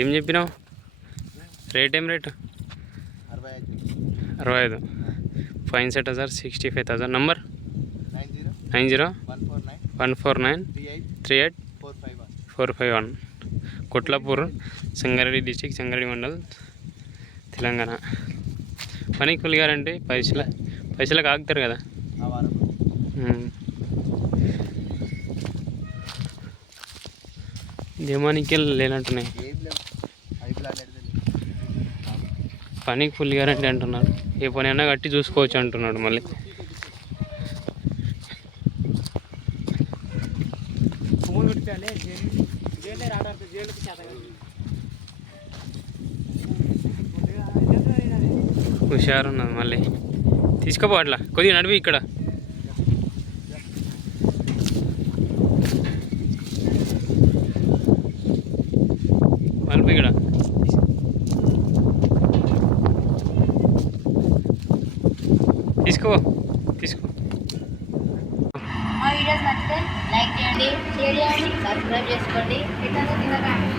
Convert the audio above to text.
ఏం చెప్పినావు? రేట్ ఏం రేటు? అరవై ఐదు. అరవై ఐదు fine set sir? Sixty five thousand. Number? Nine zero. Nine zero one four nine. One four nine three eight. Three eight four five one. Four five one Kotlapur Sangareddy district Sangareddy mandal Telangana. పనికి పులిగారంటే పైసల పైసలకు ఆగుతారు కదా? దేమానికి లేనట్టున్నాయి పనికి full guarantee అంటున్నారు. ఏ పని అయినా కట్టి చూసుకోవచ్చు అంటున్నాడు మళ్ళీ. హుషారు ఉన్నది మళ్ళీ. తీసుకోపో అట్లా. కొద్దిగా నడివి ఇక్కడ. మలిపి ఇక్కడ. తీసుకో తీసుకో. మా వీడియోస్ నచ్చితే లైక్ చేయండి షేర్ చేయండి సబ్స్క్రైబ్ చేసుకోండి. ఇతను తినకండి